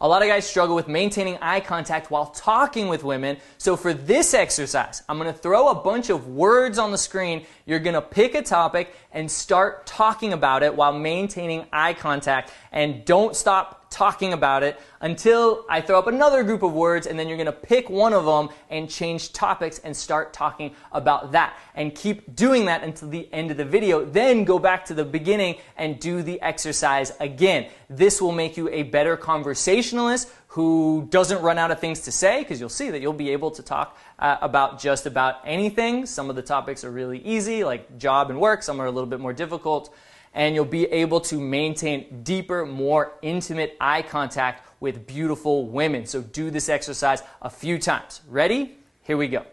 A lot of guys struggle with maintaining eye contact while talking with women. So for this exercise, I'm going to throw a bunch of words on the screen. You're going to pick a topic and start talking about it while maintaining eye contact. And don't stop talking about it until I throw up another group of words, and then you're going to pick one of them and change topics and start talking about that. And keep doing that until the end of the video. Then go back to the beginning and do the exercise again. This will make you a better conversationalist who doesn't run out of things to say, because you'll see that you'll be able to talk about just about anything. Some of the topics are really easy, like job and work. Some are a little bit more difficult. And you'll be able to maintain deeper, more intimate eye contact with beautiful women. So do this exercise a few times. Ready? Here we go.